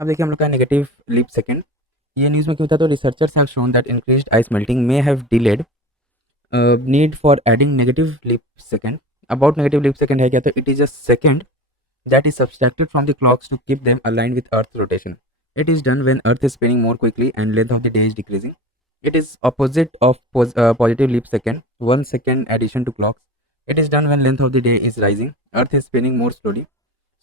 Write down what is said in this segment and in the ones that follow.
अब देखिए हम लोग का नेगेटिव लीप सेकेंड, ये न्यूज़ में क्यों था, तो researchers have shown that increased ice melting may have delayed need for adding negative leap second. About negative leap second है क्या, तो it is a second that is subtracted from the clocks to keep them aligned with Earth's rotation. It is done when Earth is spinning more quickly and length of the day is decreasing. It is opposite of positive leap second, 1 second addition to clocks. It is done when length of the day is rising. Earth is spinning more slowly.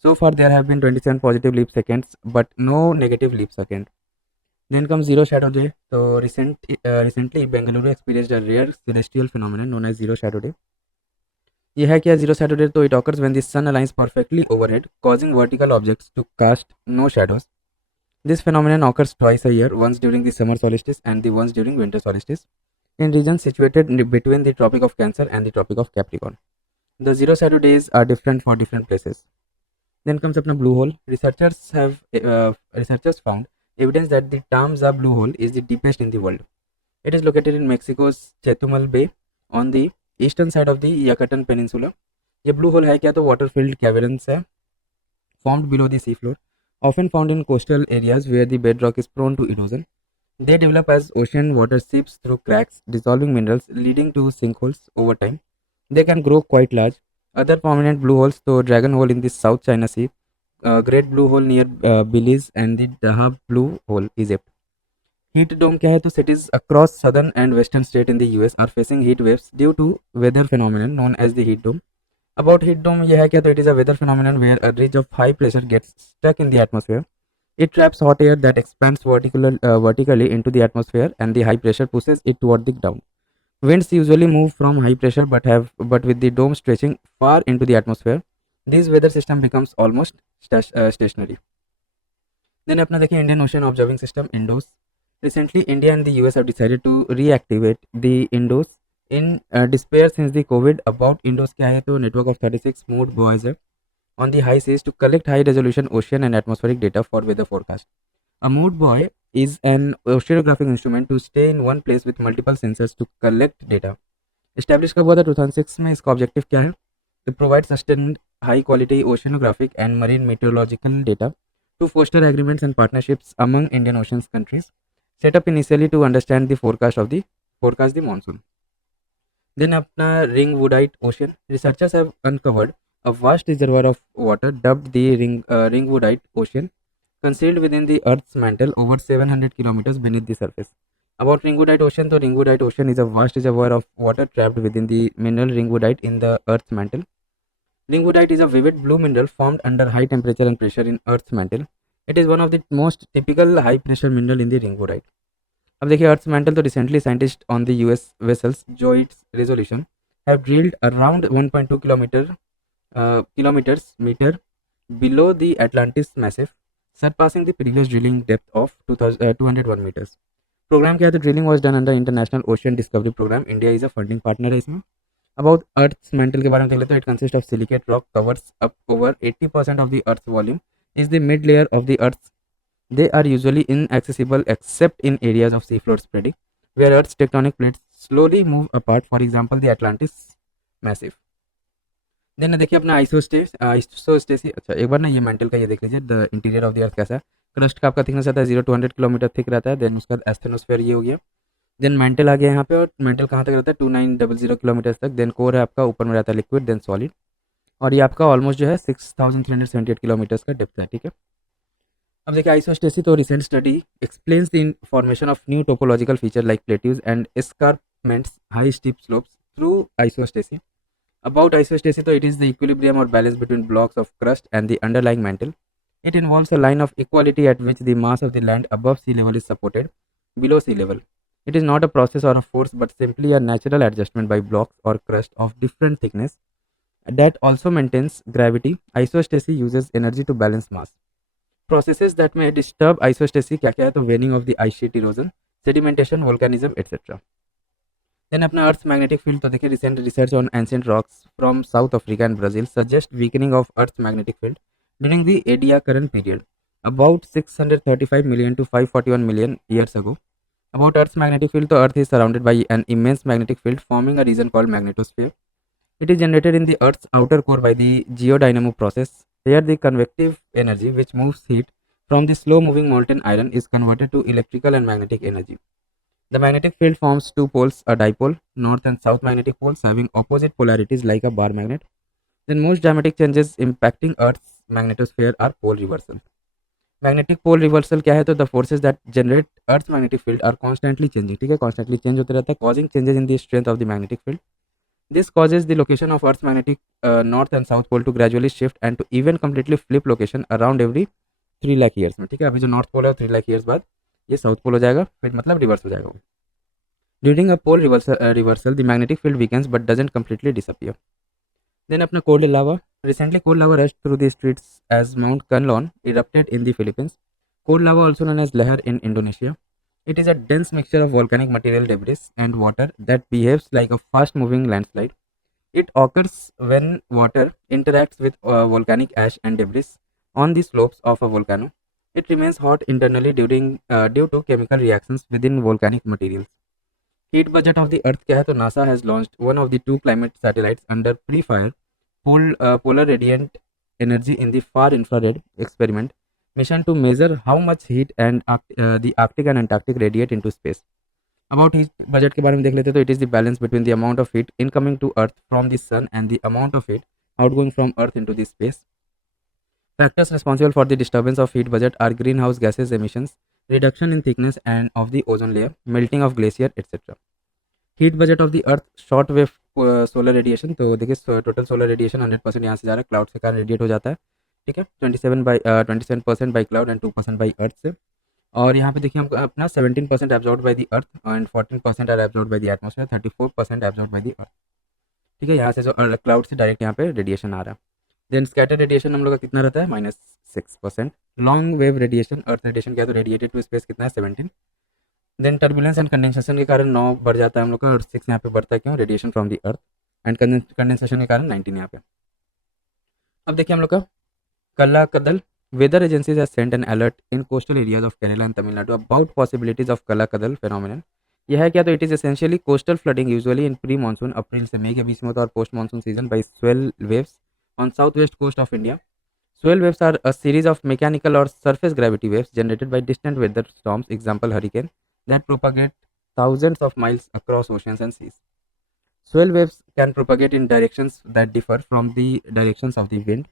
So far there have been 27 positive leap seconds, but no negative leap second. Then comes zero shadow day. So recently Bengaluru experienced a rare celestial phenomenon known as zero shadow day. ये है क्या zero shadow day, तो it occurs when the sun aligns perfectly overhead causing vertical objects to cast no shadows. This phenomenon occurs twice a year, once during the summer solstice and the once during winter solstice in regions situated between the Tropic of Cancer and the Tropic of Capricorn. The zero shadow days are different for different places. Then comes अपना blue hole. Researchers found evidence that the Tamza blue hole is the deepest in the world. It is located in Mexico's Chetumal Bay on the eastern side of the Yucatan Peninsula. ये blue hole है क्या, तो water filled caverns है formed below the seafloor, often found in coastal areas where the bedrock is prone to erosion. They develop as ocean water seeps through cracks, dissolving minerals, leading to sinkholes over time. They can grow quite large. Other prominent blue holes, the Dragon Hole in the South China Sea, Great Blue Hole near Belize, and the Dahab Blue Hole, Egypt. Heat dome क्या है, तो cities across southern and western state in the US are facing heat waves due to weather phenomenon known as the heat dome. About heat dome ये है क्या, तो it is a weather phenomenon where a ridge of high pressure gets stuck in the atmosphere. It traps hot air that expands vertically into the atmosphere, and the high pressure pushes it toward the ground. Winds usually move from high pressure, but with the dome stretching far into the atmosphere, this weather system becomes almost stationary. Then अपना देखिए Indian Ocean Observing System INDOS. Recently, India and the US have decided to reactivate the INDOS in despair since the COVID. About INDOS क्या है, तो network of 36 moot buoys है on the high seas to collect high resolution ocean and atmospheric data for weather forecast. A moot buoy is an oceanographic instrument to stay in one place with multiple sensors to collect data. Established कब हुआ था, 2006 में. इसका objective क्या है, to provide sustained high quality oceanographic and marine meteorological data to foster agreements and partnerships among Indian Ocean's countries, set up initially to understand the forecast the monsoon. Then अपना Ringwoodite Ocean. Researchers have uncovered a vast reservoir of water dubbed the Ringwoodite Ocean, concealed within the Earth's mantle over 700 kilometers beneath the surface. About Ringwoodite Ocean, the Ringwoodite Ocean is a vast reservoir of water trapped within the mineral ringwoodite in the Earth's mantle. Ringwoodite is a vivid blue mineral formed under high temperature and pressure in Earth's mantle. It is one of the most typical high pressure mineral in the ringwoodite. अब देखिए Earth's mantle, तो recently scientists on the US vessels JOID's resolution have drilled around 1.2 kilometers meter below the Atlantis massif, surpassing the previous drilling depth of 201 meters. Program क्या है, तो drilling was done under international ocean discovery program. India is a funding partner है इसमें. About earth mental के बारे में देख लेते हैं. It consist of silicate rock covers up over 80% of the earth volume is the mid layer of the earth. They are usually inaccessible except in areas of seafloor spreading where earth's tectonic plates slowly move apart, for example the Atlantis massif. Then देखिए अपना isostasy. अच्छा एक बार ना ये mental का ये देख लीजिए, द इंटीरियर ऑफ द अर्थ कैसा है. क्रस्ट का आपका थिकनेस आता है 0 to 100 किलोमीटर थिक रहता है. देन उसका एस्थेनोस्फेयर ये हो गया. देन मेंटल आ गया यहाँ पे, और मेंटल कहाँ तक रहता है, 2900 किलोमीटर तक. देन कोर है आपका, ऊपर में रहता है लिक्विड, देन सॉलिड. और ये आपका ऑलमोस्ट जो है 6378 किलोमीटर्स का डेप्थ है. ठीक है. अब देखिए आइसोस्टेसी, तो recent study explains the formation of new topological feature like plateaus and escarpments high steep slopes through isostasy. About isostasy, so it is the equilibrium or balance between blocks of crust and the underlying mantle. It involves a line of equality at which the mass of the land above sea level is supported below sea level. It is not a process or a force but simply a natural adjustment by blocks or crust of different thickness that also maintains gravity. Isostasy uses energy to balance mass. Processes that may disturb isostasy क्या क्या है, तो waning of the ice sheet erosion, sedimentation, volcanism, etc. Then अपना earth magnetic field, तो देखिए recent research on ancient rocks from South Africa and Brazil suggest weakening of earth magnetic field during the Ediacaran period about 635 million to 541 million years ago. About Earth's magnetic field, the Earth is surrounded by an immense magnetic field forming a region called magnetosphere. It is generated in the Earth's outer core by the geodynamo process. Here, the convective energy, which moves heat from the slow moving molten iron is converted to electrical and magnetic energy. The magnetic field forms two poles, a dipole, north and south magnetic poles having opposite polarities like a bar magnet. Then most dramatic changes impacting Earth's magnetosphere are pole reversal. Magnetic pole reversal क्या है? तो the forces that generate Earth's magnetic field are constantly changing. ठीक है, constantly change होते रहता है, causing changes in the strength of the magnetic field. This causes the location of Earth's magnetic north and south pole to gradually shift and to even completely flip location around every 3 lakh years में. ठीक है, अभी जो north pole है 3 lakh years बाद ये south pole हो जाएगा, फिर मतलब रिवर्स हो जाएगा. During a pole reversal the magnetic field weakens but doesn't completely disappear. Then अपना cold lava. Recently, cold lava rushed through the streets as Mount Kanlon erupted in the Philippines. Cold lava, also known as lahar in Indonesia. It is a dense mixture of volcanic material, debris, and water that behaves like a fast-moving landslide. It occurs when water interacts with volcanic ash and debris on the slopes of a volcano. It remains hot internally due to chemical reactions within volcanic materials. Heat budget of the Earth क्या है? तो NASA has launched one of the two climate satellites under pre-fire polar radiant energy in the far infrared experiment mission to measure how much heat and the Arctic and Antarctic radiate into space. About heat budget के बारे में देख लेते हैं तो it is the balance between the amount of heat incoming to Earth from the sun and the amount of heat outgoing from Earth into the space. Factors responsible for the disturbance of heat budget are greenhouse gases emissions, reduction in thickness and of the ozone layer, melting of glacier, etc. Heat budget of the earth short wave solar radiation. तो देखिए total solar radiation 100% यहाँ से जा रहा है, cloud के कारण radiate हो जाता है. ठीक है, 27% by cloud and 2% by earth से. और यहाँ पे देखिए हमको अपना 17% absorb by the earth and 14% are absorb by the atmosphere, 34% absorb by the earth. ठीक है, यहाँ से जो क्लाउड से डायरेक्ट यहाँ पे रेडिएशन आ रहा है. देन स्कैटर रेडिएशन हम लोग का कितना रहता है? -6%. लॉन्ग वेव रेडिएशन, अर्थ रेडिएशन क्या है? तो रेडिएटेड टू स्पेस कितना है? 17. देन टर्बुलेंस एंड कंडेंसेशन के कारण 9 बढ़ जाता है हम लोग का, और 6 यहाँ पे बढ़ता है. क्यों? Radiation from the earth. And condensation के कारण 19 यहाँ पे. अब देखिए हम लोग का कल्लाकदल. Weather agencies has sent N alert in coastal areas of Kerala and Tamil Nadu about possibilities of कल्लाकदल phenomenon. यह है क्या? तो it is essentially coastal flooding usually in pre monsoon, अप्रैल से मई के बीच में होता है, और post monsoon season by swell waves on south west coast of India. Swell waves are a series of mechanical or surface gravity waves generated by distant weather storms, example hurricane, that propagate thousands of miles across oceans and seas. Swell waves can propagate in directions that differ from the directions of the wind.